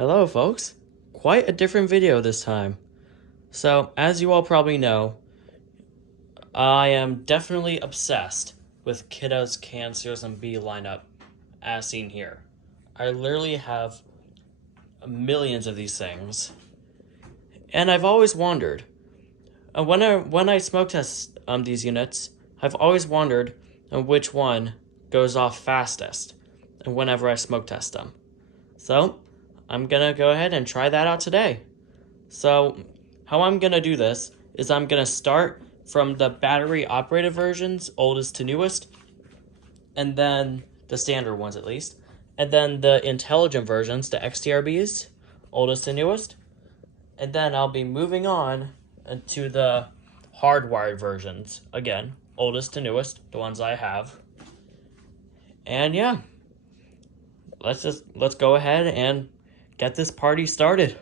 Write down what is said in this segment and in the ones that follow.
Hello folks, quite a different video this time. So, as you all probably know, I am definitely obsessed with Kidde's KN-COSM-B lineup as seen here. I literally have millions of these things. And I've always wondered, when I smoke test these units, I've always wondered which one goes off fastest and whenever I smoke test them. So, I'm gonna go ahead and try that out today. So, how I'm gonna do this is I'm gonna start from the battery operated versions, oldest to newest, and then the standard ones at least, and then the intelligent versions, the XTRBs, oldest to newest, and then I'll be moving on to the hardwired versions, again, oldest to newest, the ones I have. And yeah, let's go ahead and get this party started.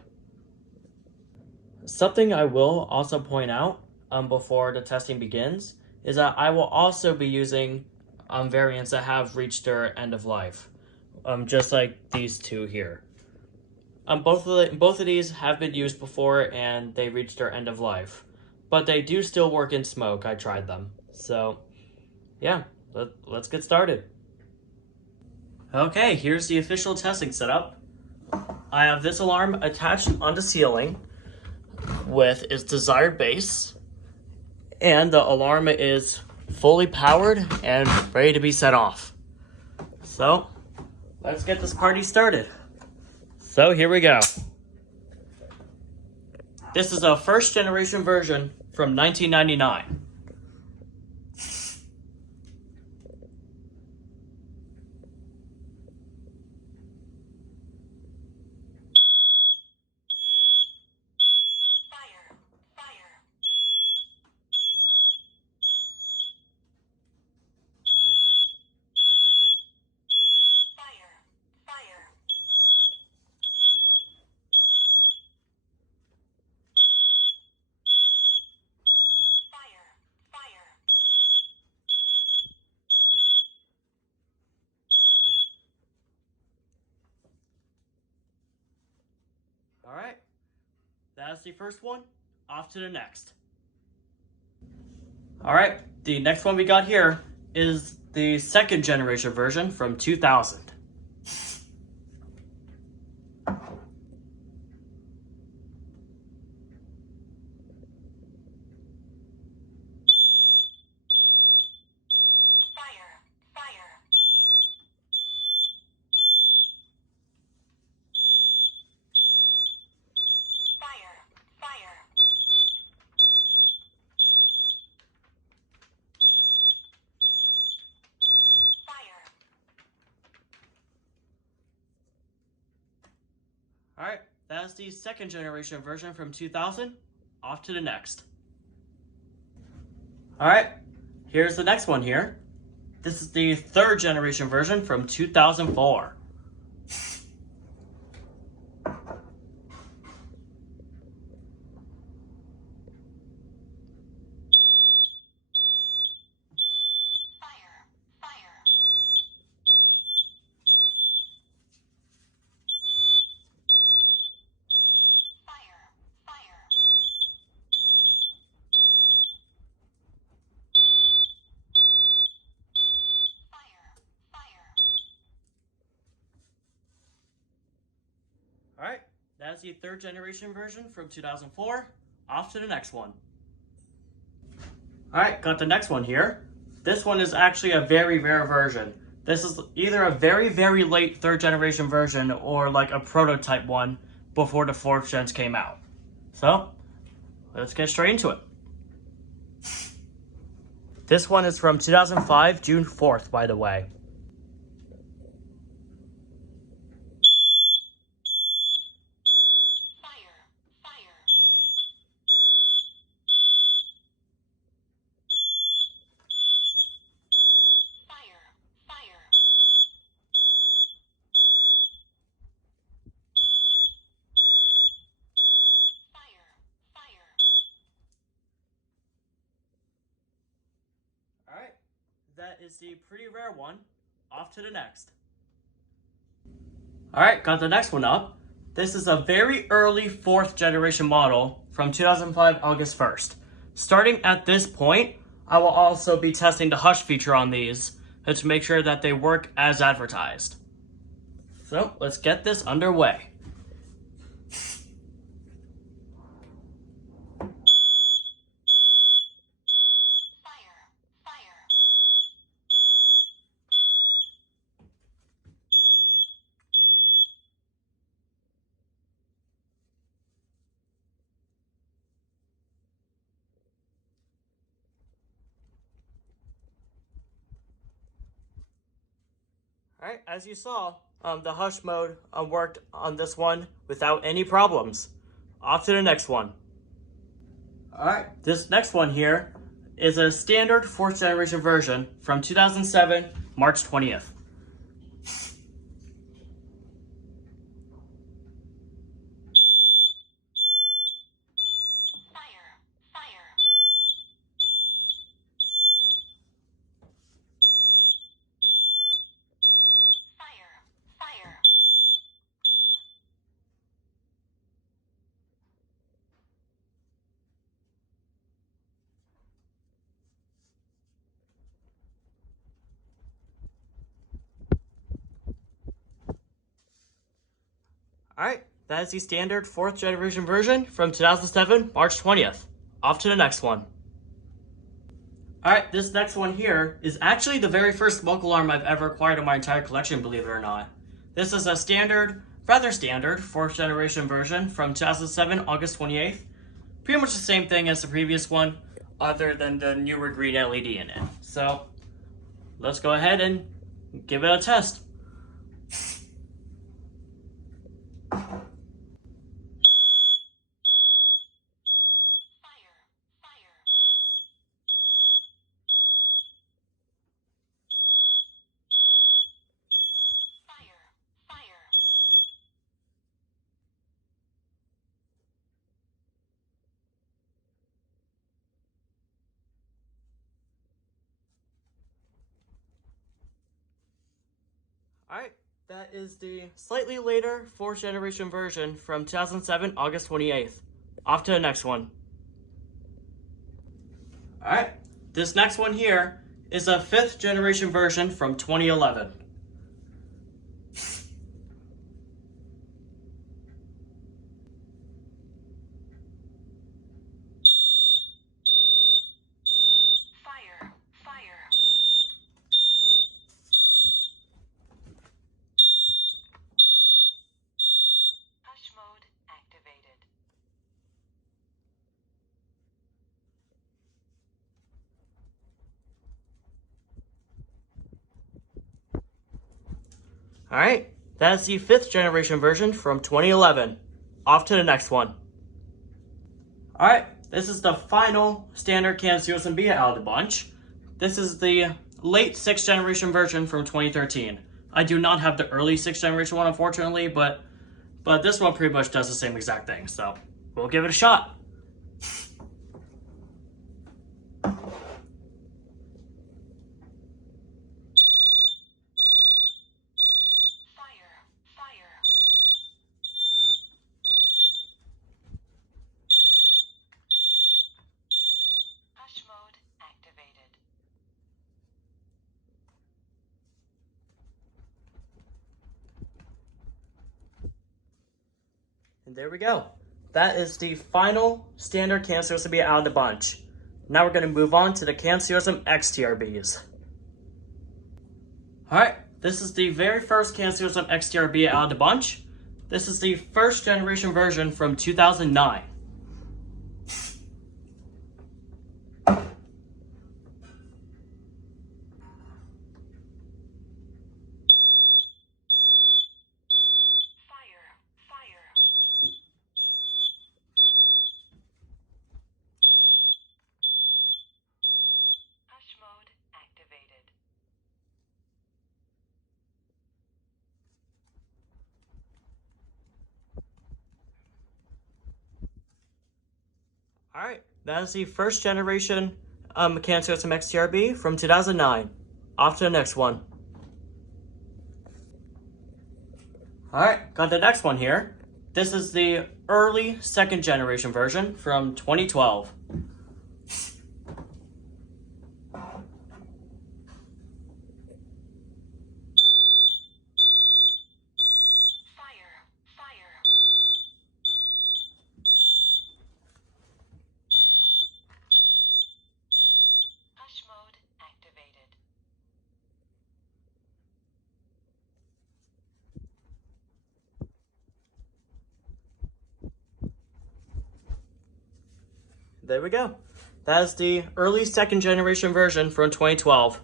Something I will also point out before the testing begins is that I will also be using variants that have reached their end of life, just like these two here. Both of these have been used before and they reached their end of life, but they do still work in smoke. I tried them, so yeah, let's get started. Okay, here's the official testing setup. I have this alarm attached on the ceiling with its desired base, and the alarm is fully powered and ready to be set off. So let's get this party started. So here we go. This is a first generation version from 1999. All right, that's the first one. Off to the next. All right, the next one we got here is the second generation version from 2000. All right, that's the second generation version from 2000. Off to the next. All right, here's the next one here. This is the third generation version from 2004. All right, that's the third generation version from 2004. Off to the next one. All right, got the next one here. This one is actually a very rare version. This is either a very, very late third generation version or like a prototype one before the fourth gens came out. So let's get straight into it. This one is from 2005, June 4th, by the way. All right, that is the pretty rare one. Off to the next. All right, got the next one up. this is a very early 4th generation model from 2005 August 1st. Starting at this point, I will also be testing the hush feature on these to make sure that they work as advertised. So let's get this underway. Alright, as you saw, the hush mode worked on this one without any problems. Off to the next one. Alright, this next one here is a standard 4th generation version from 2007, March 20th. Alright, that is the standard 4th generation version from 2007, March 20th. Off to the next one. Alright, this next one here is actually the very first smoke alarm I've ever acquired in my entire collection, believe it or not. This is a standard, rather standard, 4th generation version from 2007, August 28th. Pretty much the same thing as the previous one, other than the newer green LED in it. So, let's go ahead and give it a test. Alright, that is the slightly later 4th generation version from 2007, August 28th. Off to the next one. Alright, this next one here is a 5th generation version from 2011. Alright, that is the 5th generation version from 2011. Off to the next one. Alright, this is the final standard KN-COSM-B out of the bunch. This is the late 6th generation version from 2013. I do not have the early 6th generation one, unfortunately, but this one pretty much does the same exact thing, so we'll give it a shot. And there we go. That is the final standard KN-COSM-B out of the bunch. Now we're going to move on to the KN-COSM-X TRBs. Alright, this is the very first KN-COSM-X TRB out of the bunch. This is the 1st generation version from 2009. Alright, that is the 1st generation KN-COSM-X TRB from 2009. Off to the next one. Alright, got the next one here. This is the early second generation version from 2012. Hush mode activated. There we go. That is the early second generation version from 2012.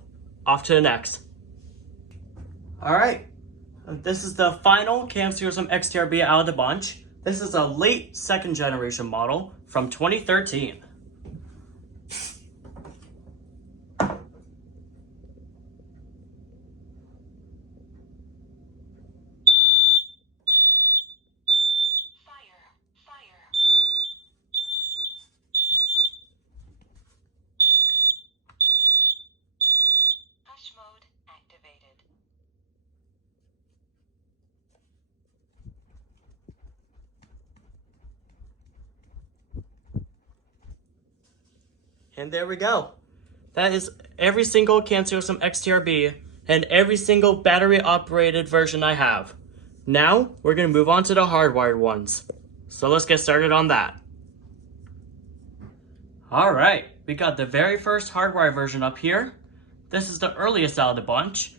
Off to the next. Alright, this is the final KN-COSM XTRB out of the bunch. This is a late second generation model from 2013. Hush mode activated. And there we go. That is every single KN-COSM XTRB and every single battery operated version I have. Now we're going to move on to the hardwired ones. So let's get started on that. Alright, we got the very first hardwired version up here. This is the earliest out of the bunch.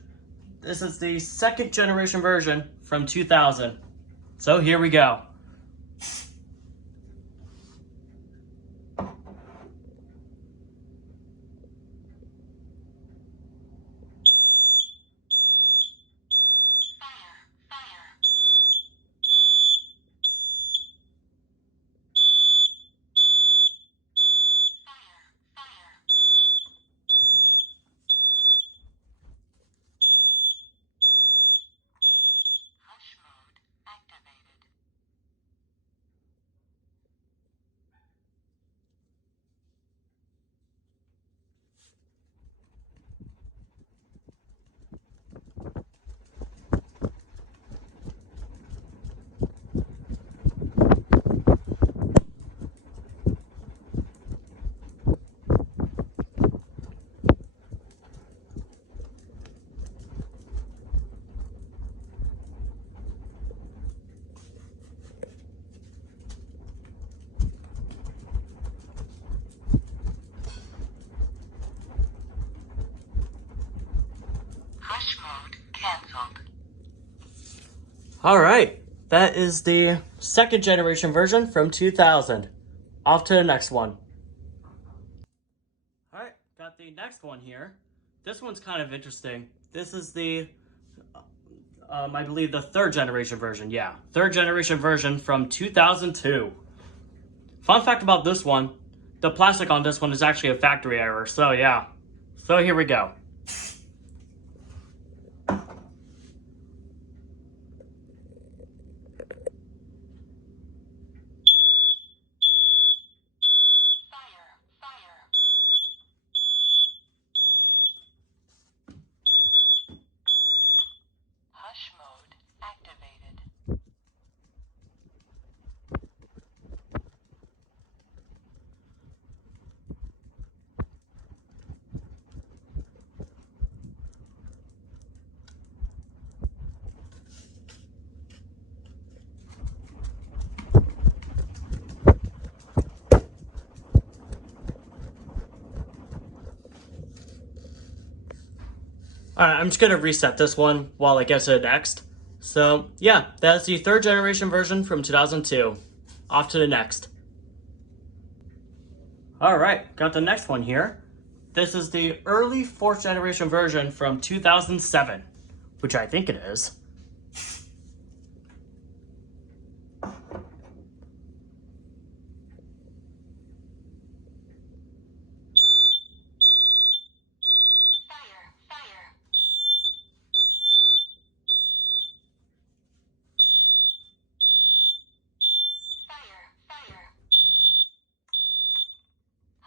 This is the second generation version from 2000. So here we go. Hush mode activated. Hush mode cancelled. Alright, that is the second generation version from 2000. Off to the next one. Alright, got the next one here. This one's kind of interesting. This is the, I believe the third generation version. Yeah, third generation version from 2002. Fun fact about this one, the plastic on this one is actually a factory error. So yeah, so here we go. Hush mode activated. Alright, I'm just going to reset this one while I get to the next. So, yeah, that's the third generation version from 2002. Off to the next. Alright, got the next one here. This is the early fourth generation version from 2007, which I think it is.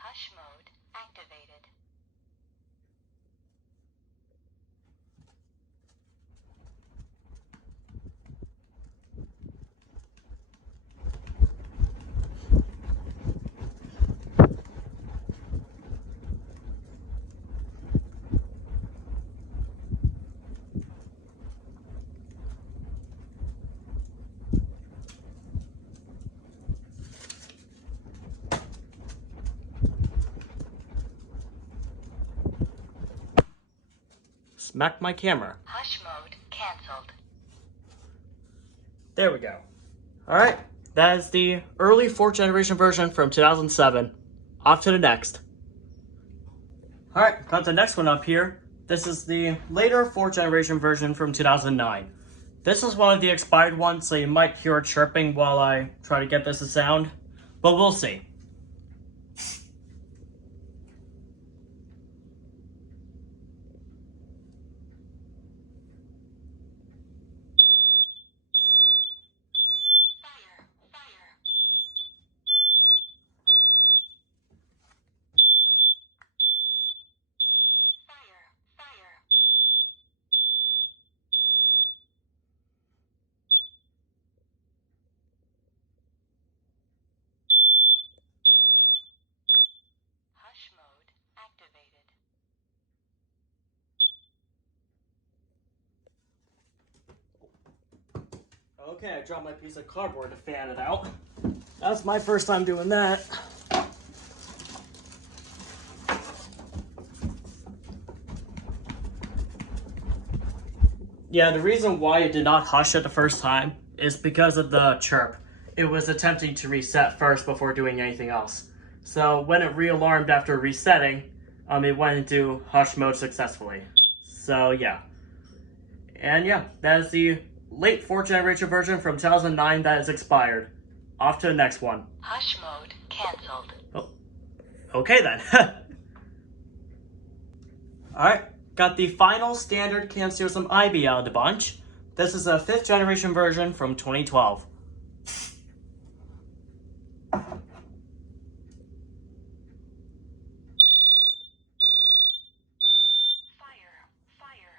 Hush mode activated. smack my camera. Hush mode cancelled. There we go. Alright, that is the early 4th generation version from 2007. Off to the next. Alright, got the next one up here. This is the later 4th generation version from 2009. This is one of the expired ones, so you might hear it chirping while I try to get this to sound, but we'll see. Fire, fire. Fire, fire. Hush mode activated. Okay, I dropped my piece of cardboard to fan it out. That's my first time doing that. Yeah, the reason why it did not hush it the first time is because of the chirp. It was attempting to reset first before doing anything else. So when it re-alarmed after resetting, it went into hush mode successfully. So yeah. And yeah, that is the late 4th generation version from 2009 that is expired. Off to the next one. Hush mode cancelled. Oh, okay then. Alright, got the final standard KN-COSM-B out of the bunch. This is a 5th generation version from 2012. Fire, fire.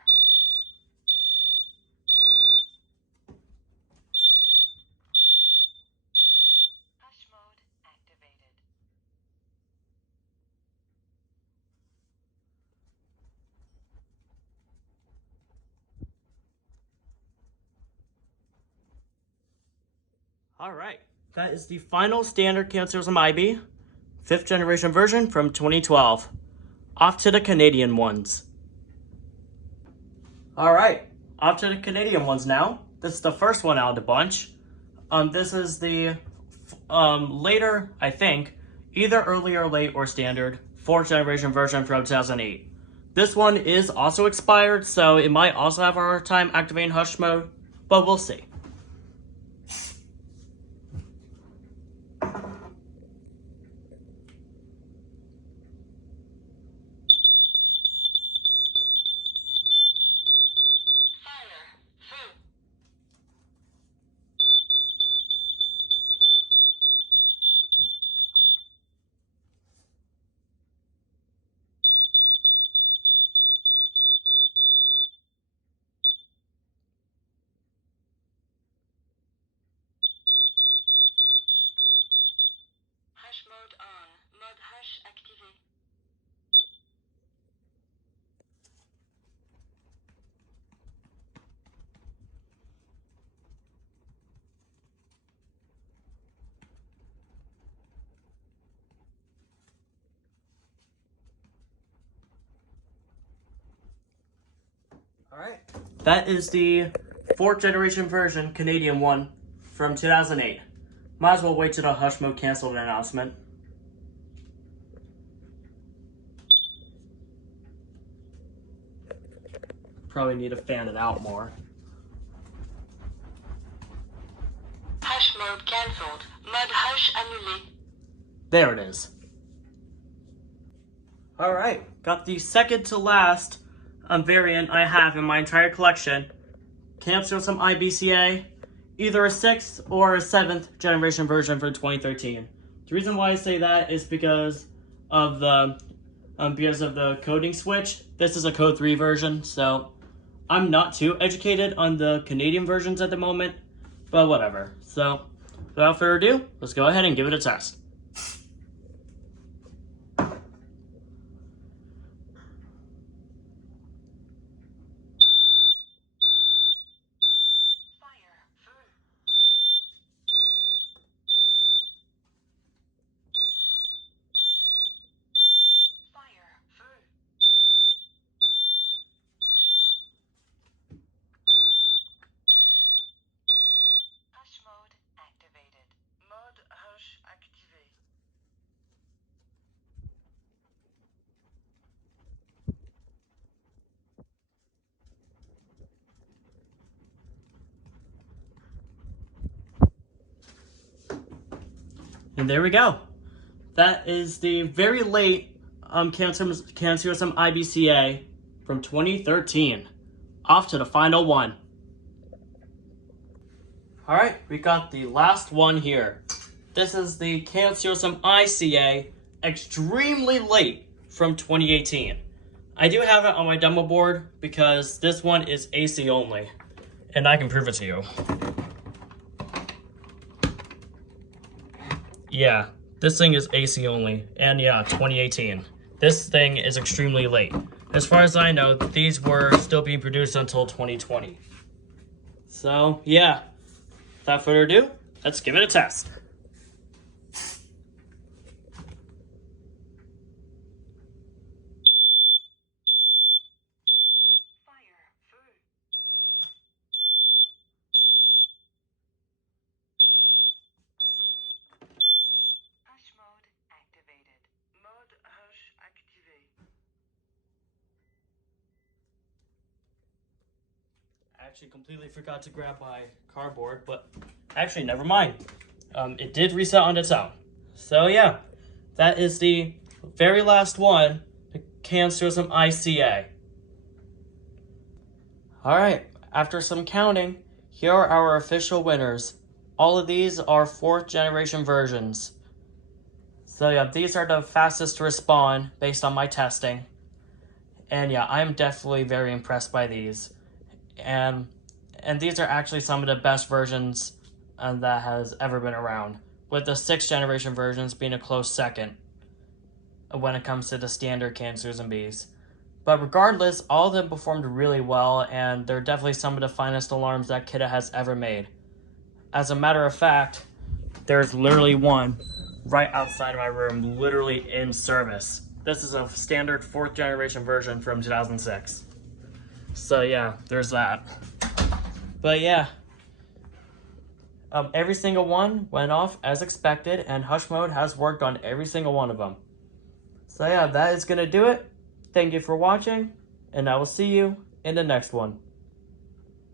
Hush mode activated. Alright, that is the final standard KN-COSM-B 5th generation version from 2012. Off to the Canadian ones. Alright, off to the Canadian ones now. This is the first one out of the bunch. This is the later, I think, either early or late or standard 4th generation version from 2008. This one is also expired, so it might also have a hard time activating hush mode, but we'll see. Fire, feu. Hush mode on. Mode hush activé. Alright, that is the 4th generation version Canadian one from 2008. Might as well wait till the hush mode canceled announcement. Probably need to fan it out more. Hush mode cancelled. Mode hush annulé. There it is. Alright, got the second to last variant I have in my entire collection. KN-COSM IBCA, either a 6th or a 7th generation version for 2013. The reason why I say that is because of the coding switch. This is a code 3 version, so I'm not too educated on the Canadian versions at the moment, but whatever. So, without further ado, let's go ahead and give it a test. Fire, feu. Fire, feu. And there we go. That is the very late CAN-COSM IBCA from 2013. Off to the final one. Alright, we got the last one here. This is the CAN-COSM ICA Extremely Late from 2018. I do have it on my demo board because this one is AC only, and I can prove it to you. Yeah, this thing is AC only, and yeah, 2018. This thing is extremely late. As far as I know, these were still being produced until 2020. So, yeah, without further ado, let's give it a test. Fire feu. Hush mode activated. Mode hush activé. I actually completely forgot to grab my cardboard, but actually, never mind. It did reset on its own. So yeah, that is the very last one, the CAN-COSM ICA. Alright, after some counting, here are our official winners. All of these are 4th generation versions. So yeah, these are the fastest to respond based on my testing. And yeah, I'm definitely very impressed by these. And these are actually some of the best versions that has ever been around, with the 6th generation versions being a close second when it comes to the standard CAN-COSM-Bs. But regardless, all of them performed really well, and they're definitely some of the finest alarms that Kidde has ever made. As a matter of fact, there's literally one right outside of my room, literally in service. This is a standard 4th generation version from 2006. So yeah, there's that. But yeah, every single one went off as expected, and hush mode has worked on every single one of them. So yeah, that is gonna do it. Thank you for watching, and I will see you in the next one.